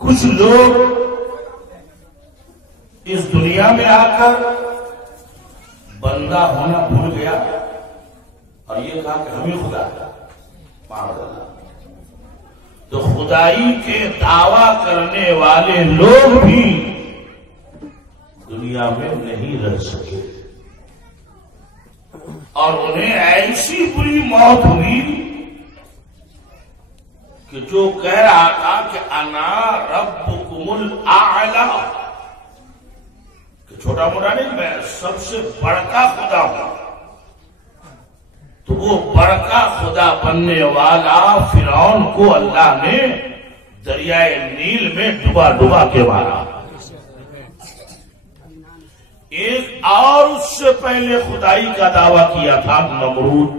کچھ لوگ اس دنیا میں آ کر بندہ ہونا بھول گیا اور یہ کہا کہ ہمیں خدا ہے، معاذ اللہ۔ تو خدائی کے دعویٰ کرنے والے لوگ بھی دنیا میں نہیں رہ سکے اور انہیں ایسی بری موت ہوئی کہ جو کہہ رہا تھا کہ انا ربکم الاعلی، کہ چھوٹا موٹا نہیں، میں سب سے بڑا خدا ہوں، تو وہ بڑا خدا بننے والا فرعون کو اللہ نے دریائے نیل میں ڈبا ڈبا کے مارا۔ ایک اور اس سے پہلے خدائی کا دعویٰ کیا تھا نمرود،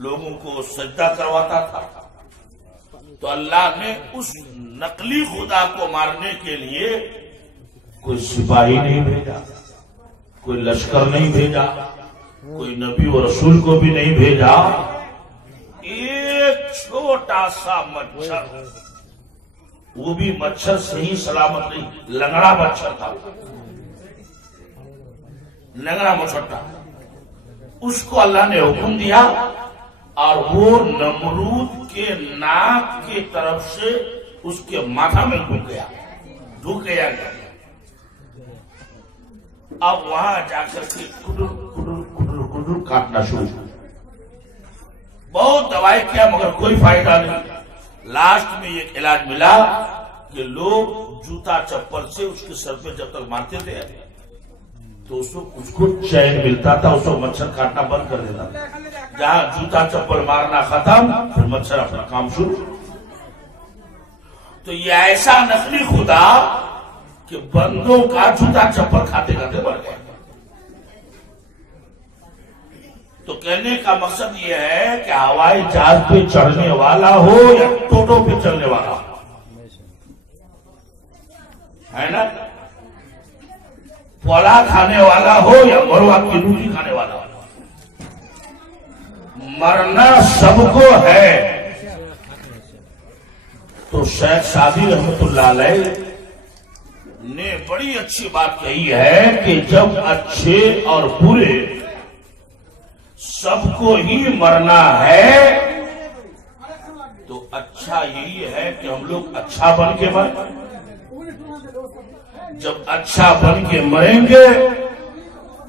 لوگوں کو سجدہ کرواتا تھا، تو اللہ نے اس نقلی خدا کو مارنے کے لیے کوئی سپاہی نہیں بھیجا، کوئی لشکر نہیں بھیجا، کوئی نبی و رسول کو بھی نہیں بھیجا، ایک چھوٹا سا مچھر، وہ بھی مچھر صحیح سلامت نہیں، لنگڑا مچھر تھا، لنگڑا مچھر تھا، اس کو اللہ نے حکم دیا اور وہ نمرود کے ناک کی طرف سے اس کے ماتھا میں ڈھک گیا۔ اب وہاں جا کر کے کڈر کاٹنا شروع، بہت دوائی کیا مگر کوئی فائدہ نہیں۔ لاسٹ میں یہ علاج ملا کہ لوگ جوتا چپل سے اس کے سر پہ جب تک مارتے تھے تو اس کو چین ملتا تھا، اس کو مچھر کاٹنا بند کر دیتا تھا۔ جہاں جوتا چپل مارنا ختم، پھر مچھر اپنا کام شروع۔ تو یہ ایسا نقلی خدا کہ بندوں کا جوتا چپل کھاتے کھاتے مر گئے۔ تو کہنے کا مقصد یہ ہے کہ ہوائی جہاز پہ چڑھنے والا ہو یا ٹوٹو پہ چلنے والا ہو، ہے نا، پولا کھانے والا ہو یا مروا کی روٹی کھانے والا ہو، مرنا سب کو ہے۔ تو شیخ سعدی رحمت اللہ علیہ نے بڑی اچھی بات کہی ہے کہ جب اچھے اور برے سب کو ہی مرنا ہے تو اچھا یہی ہے کہ ہم لوگ اچھا بن کے مریں۔ جب اچھا بن کے مریں گے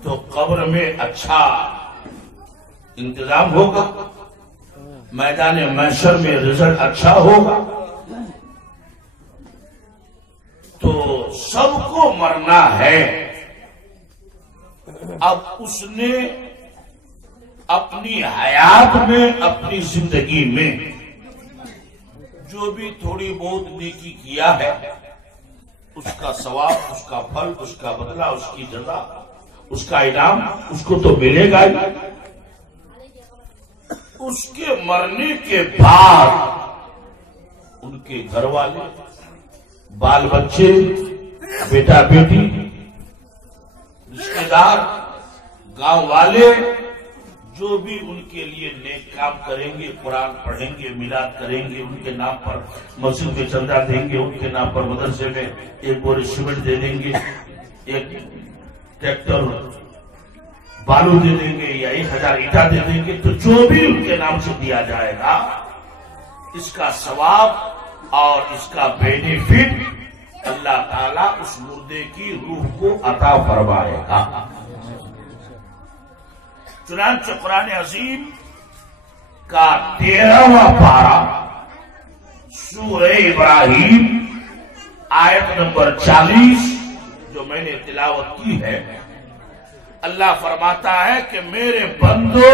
تو قبر میں اچھا انتظام ہوگا، میدان محشر میں رزلٹ اچھا ہوگا۔ تو سب کو مرنا ہے۔ اب اس نے اپنی حیات میں، اپنی زندگی میں جو بھی تھوڑی بہت نیکی کیا ہے، اس کا ثواب، اس کا پھل، اس کا بدلہ، اس کی جزا، اس کا انعام اس کو تو ملے گا ہی۔ اس کے مرنے کے بعد ان کے گھر والے، بال بچے، بیٹا بیٹی، رشتے دار، گاؤں والے جو بھی ان کے لیے نیک کام کریں گے، قرآن پڑھیں گے، میلاد کریں گے، ان کے نام پر مسجد میں چندہ دیں گے، ان کے نام پر مدرسے میں ایک بوری سیمنٹ دے دیں گے، ایک ٹریکٹر بالو دے دیں گے یا 1000 اینٹا دے دیں گے، تو جو بھی ان کے نام سے دیا جائے گا اس کا ثواب اور اس کا بینیفٹ اللہ تعالیٰ اس مردے کی روح کو عطا فرمائے گا۔ چنانچہ قرآن عظیم کا 13واں پارہ سورہ ابراہیم آیت نمبر 40 جو میں نے تلاوت کی ہے، اللہ فرماتا ہے کہ میرے بندو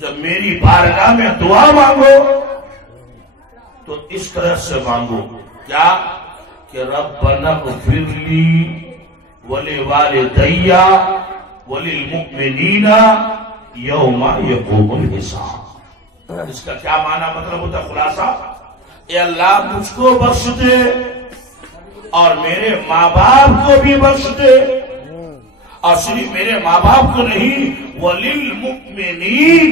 جب میری بارگاہ میں دعا مانگو تو اس طرح سے مانگو، کیا کہ ربنا اغفر لی ولوالدی وللمؤمنین یوم یقوم الحساب۔ اس کا کیا معنی مطلب ہوتا ہے؟ خلاصہ، اے اللہ مجھ کو بخش دے اور میرے ماں باپ کو بھی بخش دے، اور صرف میرے ماں باپ کو نہیں، وللمؤمنین،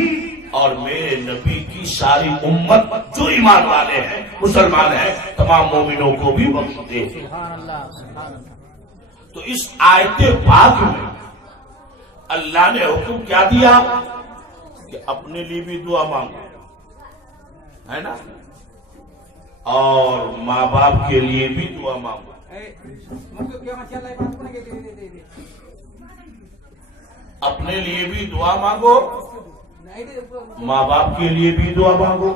اور میرے نبی کی ساری امت جو ایمان والے ہیں مسلمان ہیں تمام مومنوں کو بھی بخش دے۔ تو اس آیت پاک میں اللہ نے حکم کیا دیا کہ اپنے لیے بھی دعا مانگو، ہے نا، اور ماں باپ کے لیے بھی دعا مانگو۔ اپنے لیے بھی دعا مانگو، ماں باپ کے لیے بھی دعا مانگو،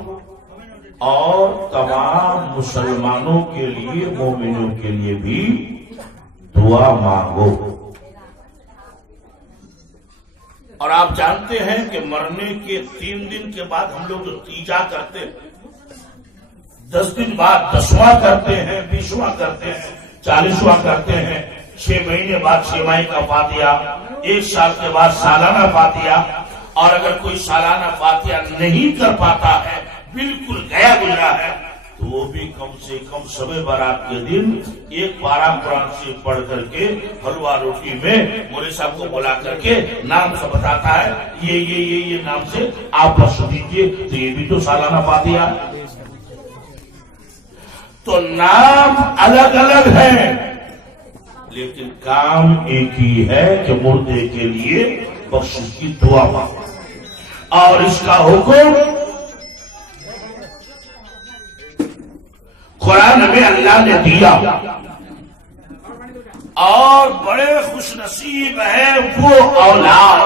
اور تمام مسلمانوں کے لیے مومنوں کے لیے بھی دعا مانگو۔ اور آپ جانتے ہیں کہ مرنے کے 3 دن کے بعد ہم لوگ جو تیجا کرتے ہیں، 10 دن بعد 10واں کرتے ہیں، 20واں کرتے ہیں، 40واں کرتے ہیں، 6 مہینے بعد 6 ماہی کا فاتحہ، 1 سال کے بعد سالانہ فاتحہ، اور اگر کوئی سالانہ فاتحہ نہیں کر پاتا ہے، بالکل گیا گزرا ہے، تو وہ بھی کم سے کم شب برات کے دن 1 پارہ قرآن سے پڑھ کر کے حلوہ روٹی میں مولوی صاحب کو بلا کر کے نام سے بتاتا ہے یہ نام سے آپ بخش دیجیے، تو یہ بھی تو سالانہ فاتحہ ہے۔ تو نام الگ الگ ہے لیکن کام ایک ہی ہے کہ مردے کے لیے بخشش کی دعا مانگو، اور اس کا حکم قرآن میں اللہ نے دیا، اور بڑے خوش نصیب ہیں وہ اولاد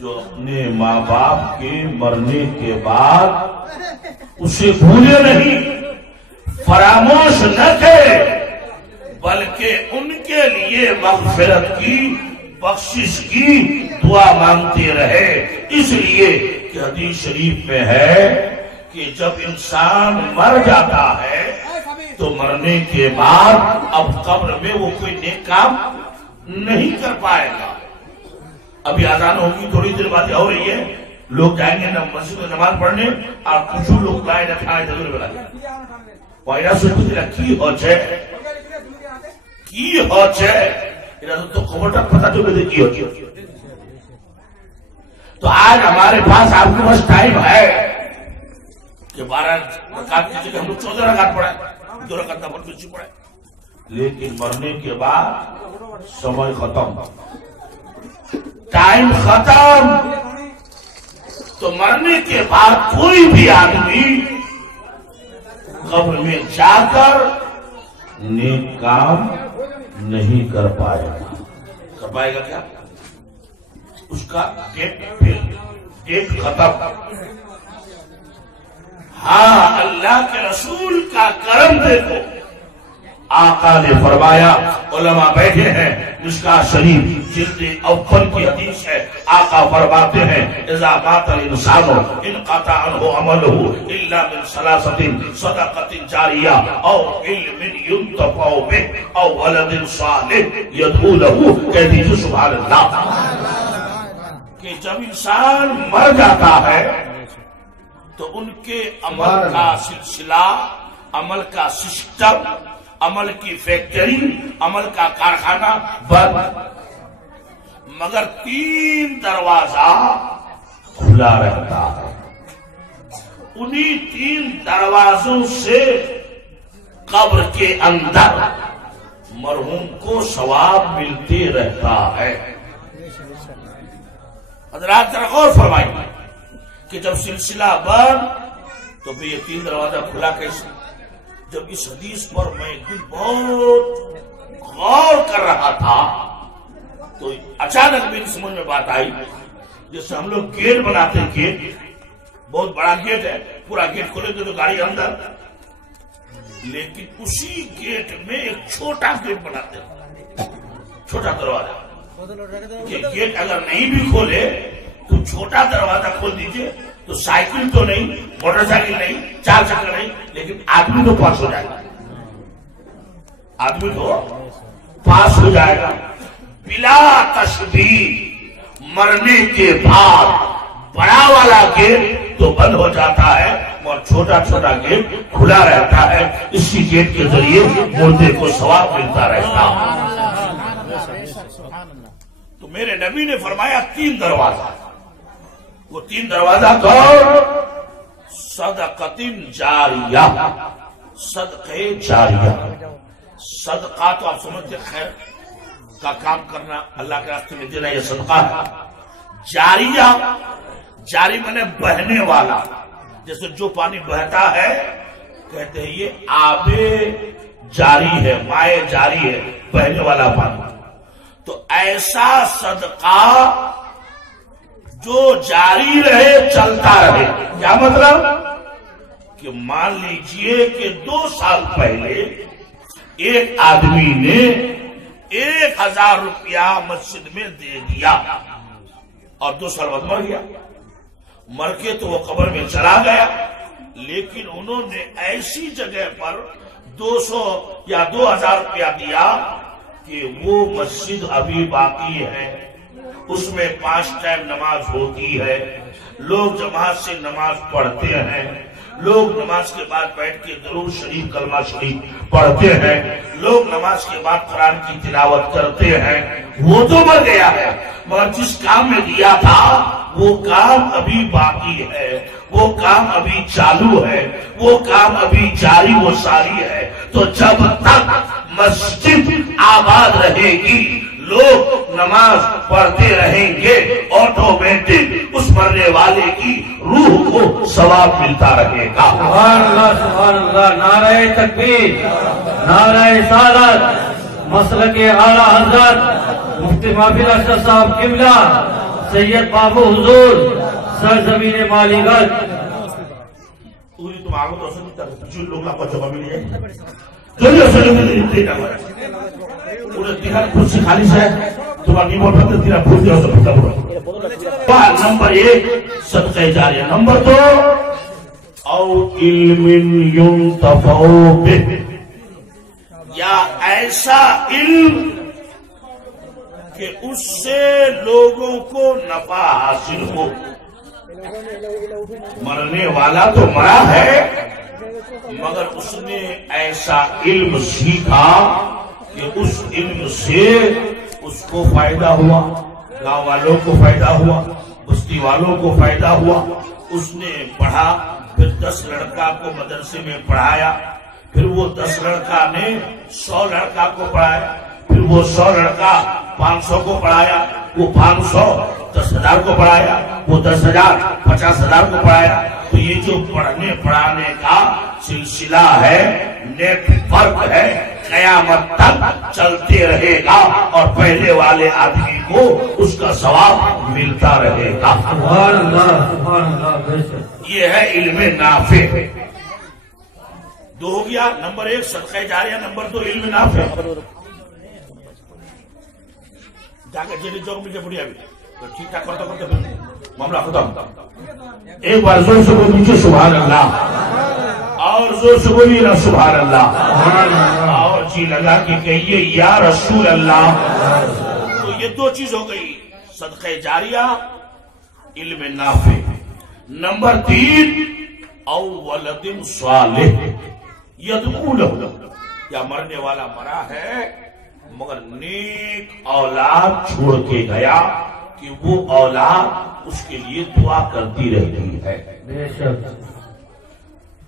جو اپنے ماں باپ کے مرنے کے بعد اسے بھولے نہیں، فراموش نہ کرے، بلکہ ان کے لیے مغفرت کی، بخشش کی دعا مانگتے رہے۔ اس لیے کہ حدیث شریف میں ہے کہ جب انسان مر جاتا ہے تو مرنے کے بعد اب قبر میں وہ کوئی نیک کام نہیں کر پائے گا۔ ابھی اذان ہوگی، تھوڑی دیر بعد ہو رہی ہے، لوگ جائیں گے نا مسجد میں نماز پڑھنے، اور کچھ لوگ گائے نہ کھائے ضرور بلا پہلا سے کچھ کی ہوچے تو خبر تک پتہ جو میں کی ہوتی۔ تو آج ہمارے پاس آپ کے پاس ٹائم ہے کہ 12 رکعت کی جگہ ہم لوگ 14 رکعت پڑھیں، 2 رکعت نفل کچھ پڑھیں، لیکن مرنے کے بعد سمے ختم، ٹائم ختم۔ تو مرنے کے بعد کوئی بھی آدمی قبر میں جا کر نیک کام نہیں کر پائے گا۔ کر پائے گا کیا؟ اس کا ڈیٹ ختم۔ ہاں، اللہ کے رسول کا کرم دیکھو، آقا نے فرمایا، علماء بیٹھے ہیں، مشکاۃ شریف جلد اول کی حدیث ہے، آقا فرماتے ہیں اذا مات الانسان انقطع عنہ عمله الا من 3 صدقۃ جاریہ او علم ينتفع به او ولد صالح يدعو له، کہہ دیجیے سبحان اللہ، کہ جب انسان مر جاتا ہے تو ان کے عمل کا سلسلہ، عمل کا سسٹم، عمل کی فیکٹری، عمل کا کارخانہ بند، مگر 3 دروازہ کھلا رہتا ہے۔ انہی 3 دروازوں سے قبر کے اندر مرحوم کو ثواب ملتے رہتا ہے۔ حضرات ذرا غور فرمائیے کہ جب سلسلہ بند تو پھر یہ 3 دروازہ کھلا کیسے؟ جب اس حدیث پر میں ایک دن بہت غور کر رہا تھا تو اچانک میری سمجھ میں بات آئی، جیسے ہم لوگ گیٹ بناتے ہیں، گیٹ بہت بڑا گیٹ ہے، پورا گیٹ کھولے گے تو گاڑی اندر، لیکن اسی گیٹ میں ایک چھوٹا گیٹ بناتے ہیں، چھوٹا دروازہ، کہ گیٹ اگر نہیں بھی کھولے تو چھوٹا دروازہ کھول دیجئے تو سائیکل تو نہیں، موٹر سائیکل نہیں، 4 چکر نہیں، لیکن آدمی تو پاس ہو جائے گا، آدمی تو پاس ہو جائے گا بلا تشبیہ۔ مرنے کے بعد بڑا والا گیٹ تو بند ہو جاتا ہے اور چھوٹا چھوٹا گیٹ کھلا رہتا ہے، اسی گیٹ کے ذریعے مردے کو ثواب ملتا رہتا ہے۔ تو میرے نبی نے فرمایا 3 دروازہ، وہ 3 دروازہ کون؟ صدقۃ جاریہ، صدقے جاریہ۔ صدقہ تو آپ سمجھتے خیر کا کام کرنا، اللہ کے راستے میں دینا، یہ صدقہ ہے۔ جاریہ، جاری مانے بہنے والا، جیسے جو پانی بہتا ہے کہتے ہیں یہ آب جاری ہے، مائے جاری ہے، بہنے والا پانی۔ تو ایسا صدقہ جو جاری رہے، چلتا رہے۔ کیا مطلب؟ کہ مان لیجئے کہ 2 سال پہلے ایک آدمی نے 1000 روپیہ مسجد میں دے دیا اور 2 سال بعد مر گیا۔ مر کے تو وہ قبر میں چلا گیا، لیکن انہوں نے ایسی جگہ پر 200 یا 2000 روپیہ دیا کہ وہ مسجد ابھی باقی ہے، اس میں 5 ٹائم نماز ہوتی ہے، لوگ جماعت سے نماز پڑھتے ہیں، لوگ نماز کے بعد بیٹھ کے درود شریف کلمہ شریف پڑھتے ہیں، لوگ نماز کے بعد قرآن کی تلاوت کرتے ہیں۔ وہ تو مر گیا ہے، مگر جس کام میں دیا تھا وہ کام ابھی باقی ہے، وہ کام ابھی چالو ہے، وہ کام ابھی جاری و ساری ہے۔ تو جب تک مسجد آباد رہے گی، لوگ نماز پڑھتے رہیں گے، آٹومیٹک اس مرنے والے کی روح کو ثواب ملتا رہے گا۔ سبحان اللہ، سبحان اللہ، نعرہ تکبیر، نعرہ رسالت، مسلک اعلیٰ حضرت مفتی محفل اشرف صاحب قبلہ سید بابو حضور سرزمین مالی گنج۔ پوری تم آگے تو سنی تک جو لوگ آپ کو جگہ ملی ہے جو سنی دینا ہوا ہے پورے دیگر کرسی خالی سے تمہارا نیمور پتر تیرا پھول دیا سب پتا پورا۔ نمبر 1 صدقہ جاریہ، نمبر 2 او علم ينتفع به، یا ایسا علم کہ اس سے لوگوں کو نفع حاصل ہو۔ مرنے والا تو مرا ہے، مگر اس نے ایسا علم سیکھا کہ اس علم سے اس کو فائدہ ہوا، گاؤں والوں کو فائدہ ہوا، بستی والوں کو فائدہ ہوا۔ اس نے پڑھا، پھر 10 لڑکا کو مدرسے میں پڑھایا، پھر وہ 10 لڑکا نے 100 لڑکا کو پڑھایا، پھر وہ 100 لڑکا 500 کو پڑھایا، وہ 500 10,000 کو پڑھایا، وہ 10,000 50,000 کو پڑھایا۔ تو یہ جو پڑھنے پڑھانے کا سلسلہ ہے، نیٹ ورک ہے، قیامت تک چلتے رہے گا اور پہلے والے آدمی کو اس کا ثواب ملتا رہے گا۔ سبحان اللہ، سبحان اللہ، بے شک۔ یہ ہے علم نافع۔ 2 ہو گیا، نمبر 1 صدقہ جاریہ، نمبر 2 علم نافع۔ جا کے جیلی چوک مجھے بڑھیا بھی ٹھیک ٹھاک کرتا کرتے پھر معاملہ ختم۔ ایک بار زور سے بول دیجیے سبحان اللہ، اور زور سے بولیے نا سبحان اللہ، اور جی لگا کے کہیے یا رسول اللہ۔ تو یہ 2 چیز ہو گئی، صدقہ جاریہ، علم نافع۔ نمبر 3 او ولد صالح یدعو لہ، یا مرنے والا مرا ہے مگر نیک اولاد چھوڑ کے گیا کہ وہ اولاد اس کے لیے دعا کرتی رہتی ہے۔ بے شک۔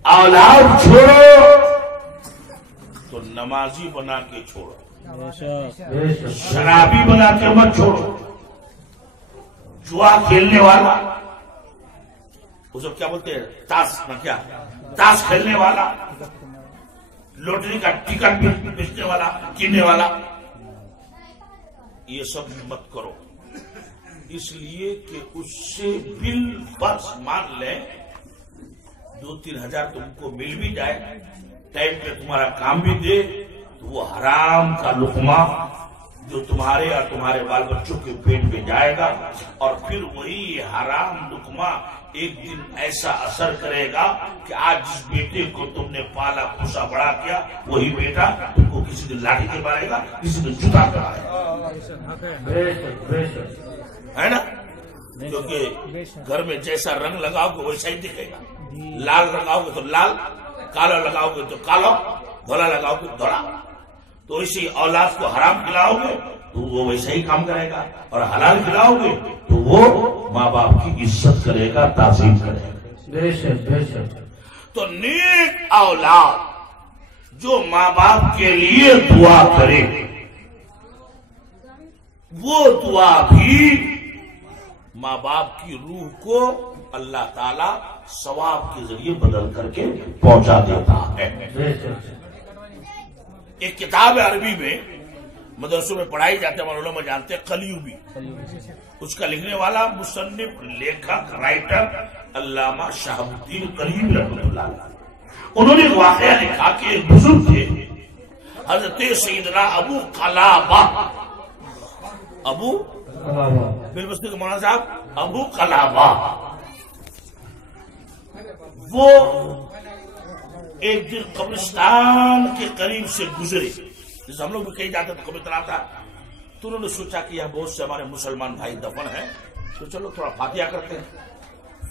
اولاد چھوڑو تو نمازی بنا کے چھوڑو، بے شک۔ شرابی بنا کے مت چھوڑو، جوا کھیلنے والا، اسے کیا بولتے ہیں تاش، نہ کیا تاش کھیلنے والا، لوٹری کا ٹکٹ بیچنے والا، کیننے والا، یہ سب مت کرو، اس لیے کہ اس سے بل فرض مان لیں 2-3 ہزار تم کو مل بھی جائے، ٹائم پہ تمہارا کام بھی دے، تو وہ حرام کا لقمہ جو تمہارے اور تمہارے بال بچوں کے پیٹ میں جائے گا، اور پھر وہی حرام لقمہ ایک دن ایسا اثر کرے گا کہ آج جس بیٹے کو تم نے پالا پوسا بڑا کیا، وہی بیٹا تم کو کسی دن لاٹھی کے مارے گا، کسی دن جوتا کرائے گا، ہے نا؟ کیونکہ گھر میں جیسا رنگ لگاؤ گے ویسا ہی دکھے گا، لال لگاؤ گے تو لال، کالا لگاؤ گے تو کالا، دھولا لگاؤ گے دھولا۔ تو اسی اولاد کو حرام کھلاؤ گے تو وہ ویسا ہی کام کرے گا، اور حلال کھلاؤ گے تو وہ ماں باپ کی عزت کرے گا، تعظیم کرے گا۔ بے شک بے شک۔ تو نیک اولاد جو ماں باپ کے لیے دعا کرے، وہ دعا بھی ماں باپ کی روح کو اللہ تعالی ثواب کے ذریعے بدل کر کے پہنچا دیتا ہے۔ ایک کتاب ہے عربی میں، مدرسوں میں پڑھائی جاتے ہیں، ہمارے علماء جانتے ہیں، قلیوبی، اس کا لکھنے والا مصنف، لیکھک، رائٹر علامہ شہاب الدین قلیوبی رحمۃ اللہ علیہ۔ انہوں نے ایک واقعہ لکھا کہ ایک بزرگ تھے حضرت سیدنا ابو قلابہ، ابو بالمستی کے مولانا صاحب ابو قلابہ، وہ ایک دن قبرستان کے قریب سے گزرے، جیسے ہم لوگ بھی کہیں جاتے تو قبرستان آتا، تو انہوں نے سوچا کہ یہاں بہت سے ہمارے مسلمان بھائی دفن ہیں، تو چلو تھوڑا فاتحہ کرتے ہیں۔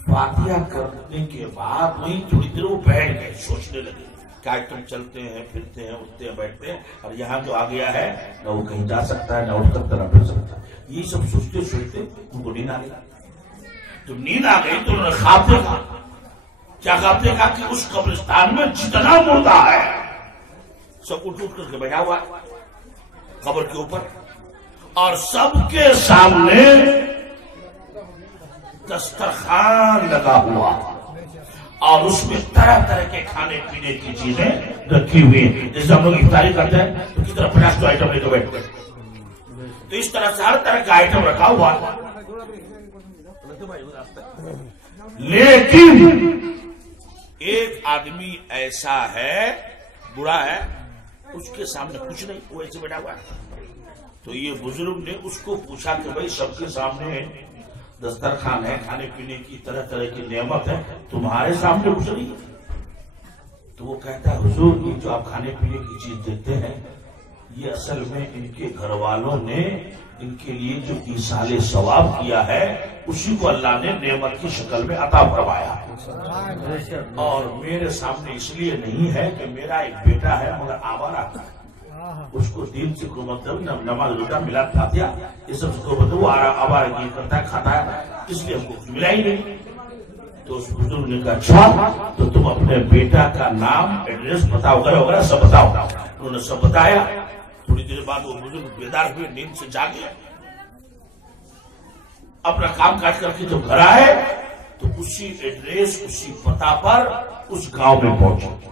فاتحہ کرنے کے بعد وہیں تھوڑی دیر وہ بیٹھ گئے، سوچنے لگے کہ آج تم چلتے ہیں، پھرتے ہیں، اٹھتے ہیں، بیٹھتے ہیں، اور یہاں جو آ گیا ہے نہ وہ کہیں جا سکتا ہے، نہ اٹھ سکتا، نہ پھر سکتا۔ یہ سب سوچتے سوچتے ان کو نیند آ گئی۔ جب نیند آ گئی تو انہوں نے خواب دیکھا۔ کیا خواب دیکھا؟ کہ اس قبرستان میں جتنا مردہ ہے سب اٹھ اٹھ کر کے بیٹھا ہوا ہے قبر کے اوپر، اور سب کے سامنے دسترخوان لگا ہوا، اور اس میں طرح طرح کے کھانے پینے کی چیزیں رکھی ہوئی ہیں۔ جیسے ہم لوگ افطاری کرتے ہیں تو کس طرح 50 آئٹم لے کے بیٹھتے ہیں، تو اس طرح سے ہر طرح کا آئٹم رکھا ہوا ہے۔ لیکن ایک آدمی ایسا ہے، بڑا ہے، اس کے سامنے کچھ نہیں، وہ ایسے بیٹھا ہوا ہے۔ تو یہ بزرگ نے اس کو پوچھا کہ بھائی سب کے سامنے دسترخوان ہے، کھانے پینے کی طرح طرح کی نعمت ہے، تمہارے سامنے کچھ نہیں ہے؟ تو وہ کہتا ہے حضور یہ جو آپ کھانے پینے کی چیز دیتے ہیں یہ اصل میں ان کے گھر والوں نے ان کے لیے جو ایصال ثواب کیا ہے اسی کو اللہ نے نعمت کی شکل میں عطا فرمایا، اور میرے سامنے اس لیے نہیں ہے کہ میرا ایک بیٹا ہے مگر آوارہ ہے، اس کو دین سے کوئی مطلب نماز روزہ ملا فاتحہ یہ سب کو مطلب وہ آوارہ کرتا ہے، کھاتا ہے، اس لیے ہم کو کچھ ملا ہی نہیں۔ تو اس بزرگ نے کہا اچھا تو تم اپنے بیٹا کا نام، ایڈریس، پتہ وغیرہ وغیرہ سب بتاؤ۔ انہوں نے سب بتایا۔ تھوڑی دیر بعد وہ بزرگ بیدار ہوئے، نیند سے جاگے، اپنا کام کاج کر کے جب گھر آئے تو اسی ایڈریس، اسی پتہ پر اس گاؤں میں پہنچے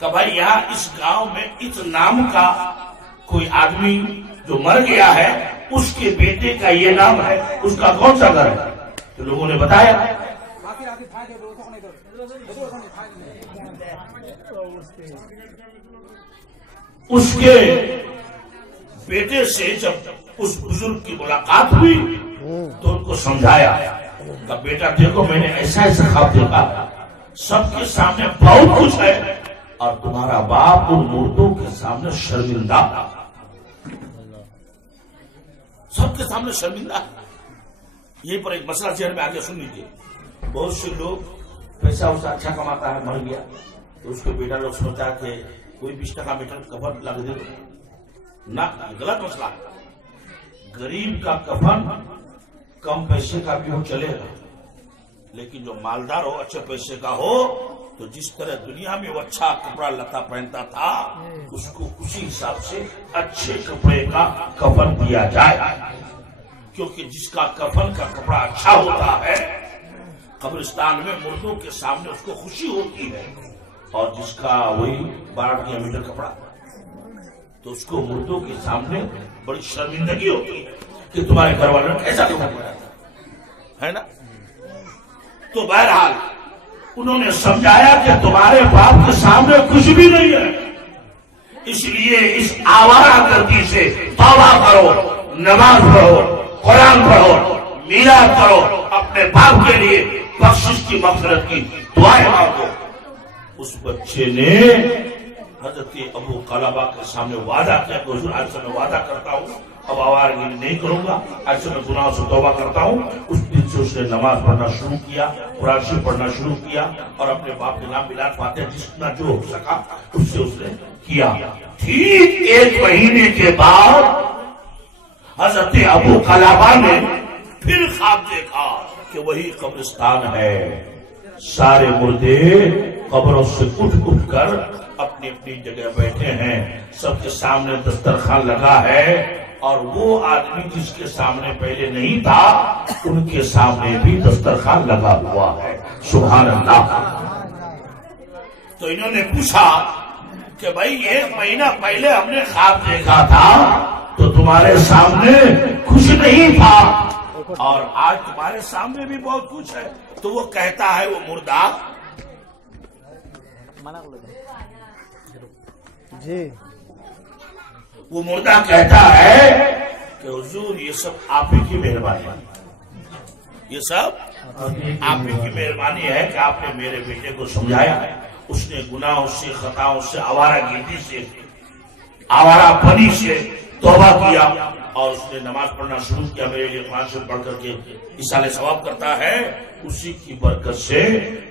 کہ بھائی یہاں اس گاؤں میں اس نام کا کوئی آدمی جو مر گیا ہے اس کے بیٹے کا یہ نام ہے، اس کا کون سا گھر ہے؟ تو لوگوں نے بتایا۔ اس کے بیٹے سے جب اس بزرگ کی ملاقات ہوئی تو ان کو سمجھایا کہ بیٹا دیکھو میں نے ایسا ایسا خواب دیکھا، سب کے سامنے بہت کچھ ہے اور تمہارا باپ ان مردوں کے سامنے شرمندہ، سب کے سامنے شرمندہ۔ یہیں پر ایک مسئلہ ذہن میں آگے سن لیجیے۔ بہت سے لوگ پیسہ اسے اچھا کماتا ہے، مر گیا تو اس کے بیٹا لوگ سوچتا ہے کہ کوئی 20 ٹکا میٹر کفن لگ دے تو نہ، غلط مسئلہ۔ غریب کا کفن کم پیسے کا بھی ہو چلے گا، لیکن جو مالدار ہو، اچھے پیسے کا ہو، تو جس طرح دنیا میں وہ اچھا کپڑا لتا پہنتا تھا اس کو اسی حساب سے اچھے کپڑے کا کفن دیا جائے، کیونکہ جس کا کفن کا کپڑا اچھا ہوتا ہے قبرستان میں مردوں کے سامنے اس کو خوشی ہوتی ہے، اور جس کا وہی 12 میٹر کپڑا تو اس کو مردوں کے سامنے بڑی شرمندگی ہوتی ہے کہ تمہارے گھر والوں نے کیسا کپڑا ہے نا۔ تو بہرحال انہوں نے سمجھایا کہ تمہارے باپ کے سامنے کچھ بھی نہیں ہے، اس لیے اس آوارہ گردی سے توبہ کرو، نماز پڑھو، قرآن پڑھو، میلاد کرو، اپنے باپ کے لیے بخشش کی، مغفرت کی دعائیں مانگو۔ اس بچے نے حضرت ابو قلابہ کے سامنے وعدہ کیا کہ حضور آج سے میں وعدہ کرتا ہوں اب آوارگی نہیں کروں گا، آج سے میں گناہوں سے توبہ کرتا ہوں۔ اس دن سے اس نے نماز پڑھنا شروع کیا، قرآن شریف پڑھنا شروع کیا، اور اپنے باپ کے نام میلاد فاتحہ جتنا جو ہو سکا اس سے اس نے کیا۔ ٹھیک 1 مہینے کے بعد حضرت ابو قلابہ نے پھر خواب دیکھا کہ وہی قبرستان ہے. سارے مردے قبروں سے اٹھ اٹھ کر اپنی اپنی جگہ بیٹھے ہیں. سب کے سامنے دسترخوان لگا ہے اور وہ آدمی جس کے سامنے پہلے نہیں تھا ان کے سامنے بھی دسترخوان لگا ہوا ہے. سبحان اللہ. تو انہوں نے پوچھا کہ بھائی 1 مہینہ پہلے ہم نے خواب دیکھا تھا تو تمہارے سامنے کچھ نہیں تھا اور آج تمہارے سامنے بھی بہت کچھ ہے. تو وہ کہتا ہے وہ مردہ جی وہ مردہ کہتا ہے کہ حضور یہ سب آپ ہی کی مہربانی ہے. یہ سب آپ ہی کی مہربانی ہے کہ آپ نے میرے بیٹے کو سمجھایا. اس نے گناہوں سے خطاؤں سے آوارہ گردی سے آوارہ پنی سے توبہ کیا اور اس نے نماز پڑھنا شروع کیا. میرے لیے قرآن شریف پڑھ کر کے ایصال ثواب کرتا ہے. اسی کی برکت سے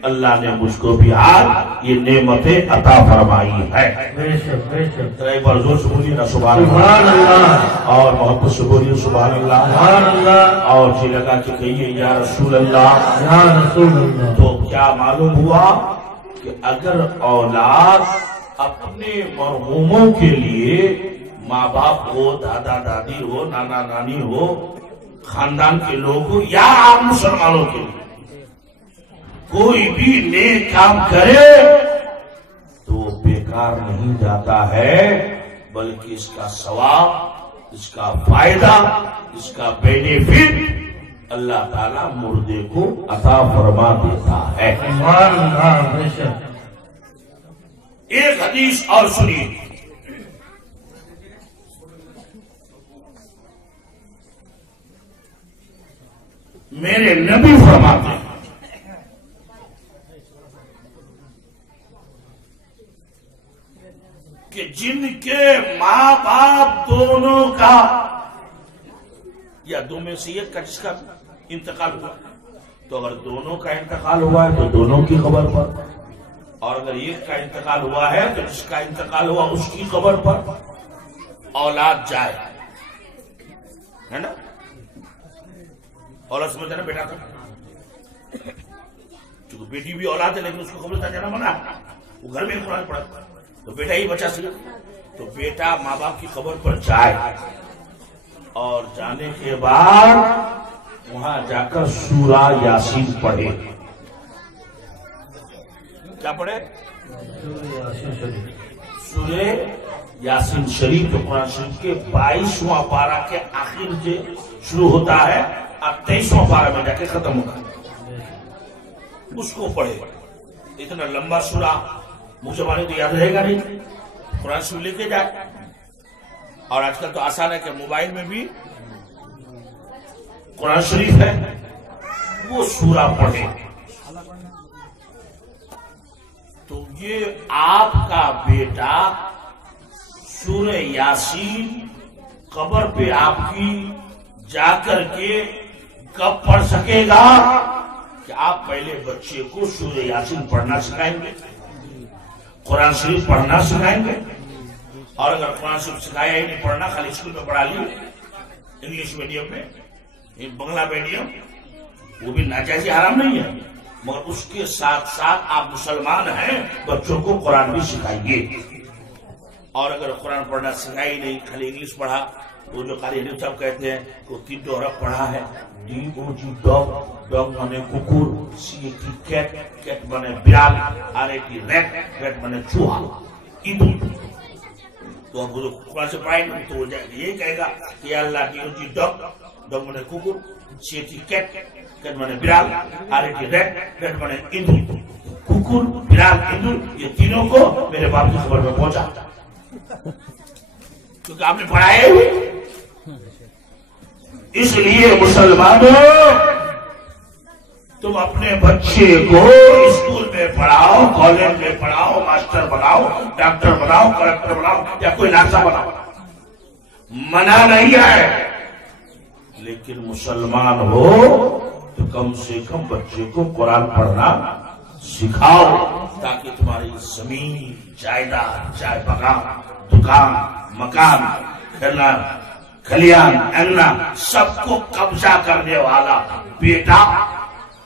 اللہ نے مجھ کو بھی آج یہ نعمتیں عطا فرمائی ہے. ایک بار زور سے بولیے نا سبحان اللہ اور محبت سے بولیے سبحان اللہ اور جی لگا کے کہیے یا رسول اللہ یا رسول اللہ. تو کیا معلوم ہوا کہ اگر اولاد اپنے مرحوموں کے لیے ماں باپ ہو دادا دادی ہو نانا نانی ہو خاندان کے لوگ ہو یا عام مسلمانوں کے لیے کوئی بھی نیک کام کرے تو وہ بیکار نہیں جاتا ہے بلکہ اس کا ثواب اس کا فائدہ اس کا بینیفٹ اللہ تعالی مردے کو عطا فرما دیتا ہے. ایک حدیث اور سنیے. میرے نبی فرماتے ہیں کہ جن کے ماں باپ دونوں کا یا دو میں سے ایک کا جس کا انتقال ہوا تو اگر دونوں کا انتقال ہوا ہے تو دونوں کی خبر پر اور اگر ایک کا انتقال ہوا ہے تو جس کا انتقال ہوا اس کی خبر پر اولاد جائے ہے نا. اولاد سمجھتا نا بیٹا کا کیونکہ بیٹی بھی اولاد ہے لیکن اس کو قبرستان جانا منع ہے. وہ گھر میں قرآن پڑھا تو بیٹا ہی بچا سکے تو بیٹا ماں باپ کی خبر پر جائے اور جانے کے بعد وہاں جا کر سورہ یاسین پڑھے. کیا پڑھے؟ سورہ یاسین شریف جو قرآن شریف کے 22واں پارہ کے آخر سے شروع ہوتا ہے اور 23واں پارہ میں جا کے ختم ہوتا ہے. اس کو پڑھے. اتنا لمبا سورہ مجھے مانے تو یاد رہے گا نہیں. قرآن شریف لے کے جائے اور آج کل تو آسان ہے کہ موبائل میں بھی قرآن شریف ہے وہ سورہ پڑھے. تو یہ آپ کا بیٹا سورہ یاسین قبر پہ آپ کی جا کر کے کب پڑھ سکے گا کہ آپ پہلے بچے کو سورہ یاسین پڑھنا سکھائیں گے قرآن شریف پڑھنا سکھائیں گے. اور اگر قرآن شریف سکھایا ہی نہیں پڑھنا خالی اسکول میں پڑھا لی انگلش میڈیم میں بنگلہ میڈیم وہ بھی ناجائز حرام نہیں ہے مگر اس کے ساتھ ساتھ آپ مسلمان ہیں بچوں کو قرآن بھی سکھائیے. اور اگر قرآن پڑھنا سکھائی نہیں خالی انگلش پڑھا وہ جو قاری حنیف صاحب کہتے ہیں وہ 3 حرف پڑھا ہے DOG ڈاگ ڈاگ مانے ککور CAT کیٹ کیٹ مانے بیڑال RAT ریٹ ریٹ مانے چوہا ایدو تو اب وہ قرآن سے پڑھائیں گے تو وہ یہی کہے گا کہ یا اللہ DOG ڈاگ ڈاگ مانے ککور CAT کیٹ کیٹ مانے بیڑال RAT ریٹ ریٹ مانے ایدو ککور بیڑال ایدو یہ تینوں کو میرے باپ کی خبر میں پہنچا کیونکہ آپ نے پڑھایا ہوئے. اس لیے مسلمانوں تم اپنے بچے کو اسکول میں پڑھاؤ کالج میں پڑھاؤ ماسٹر بناؤ ڈاکٹر بناؤ کلکٹر بناؤ یا کوئی ناصا بناؤ منع نہیں ہے لیکن مسلمان ہو تو کم سے کم بچے کو قرآن پڑھنا سکھاؤ تاکہ تمہاری زمین جائیداد چائے بغان دکان مکان کھیلنا کھلیان انگنا سب کو قبضہ کرنے والا بیٹا